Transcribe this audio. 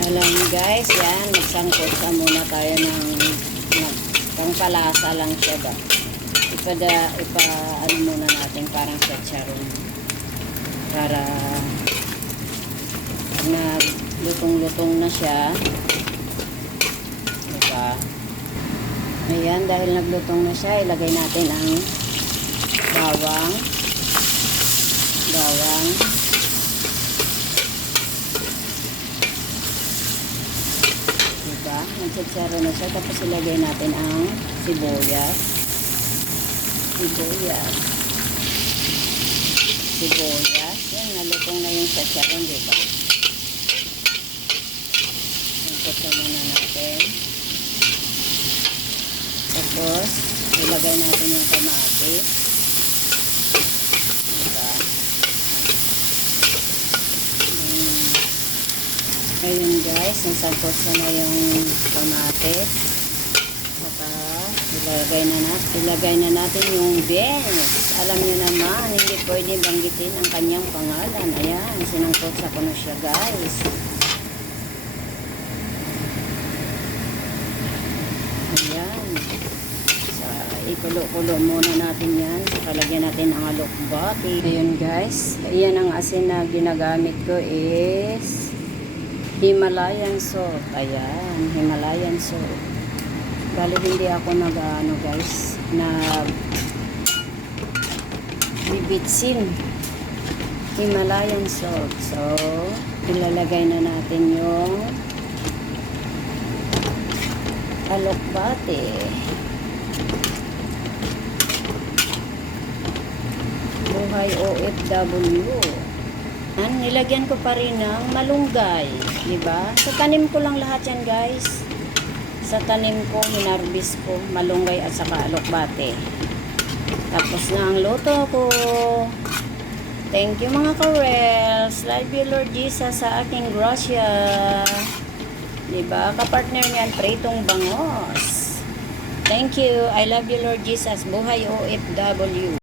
Alam niyo guys, yan, magsangkotsa muna tayo ng pangpalasa lang siya ba. Ano muna natin parang sa charon. Para na lutong-lutong na siya. Diba? Ayan, dahil naglutong na siya, ilagay natin ang bawang. Diba? Nagsatsaro na siya. Tapos ilagay natin ang sibuyas. Yan, nalutong na yung satsaron, diba? Nagkatsa muna natin. Tapos, ilagay natin yung kamatis. Diba? Ayun guys, nasangkotsa na yung kamatis. Saka, ilagay na natin yung beans. Alam nyo naman, hindi pwede banggitin ang kanyang pangalan. Ayan, sinangkotsa ko na siya guys. Ayan. Ikulo-kulo muna natin yan. Saka lagyan natin ang alokbati. Ayan guys. Ayan ang asin na ginagamit ko is Himalayan salt. Ayan. Himalayan salt. Bali hindi ako guys, bibitsin. Himalayan salt. So, ilalagay na natin yung alokbati. Buhay OFW. Nilagyan ko pa rin ng malunggay, diba? Sa tanim ko lang lahat yan guys. Sa tanim ko, hinarbis ko malunggay at saka alokbate. Tapos na ang luto ko. Thank you mga Karels. Love you Lord Jesus sa aking grasya. Diba? Kapartner niyan, pritong bangos. Thank you. I love you Lord Jesus. Buhay OFW.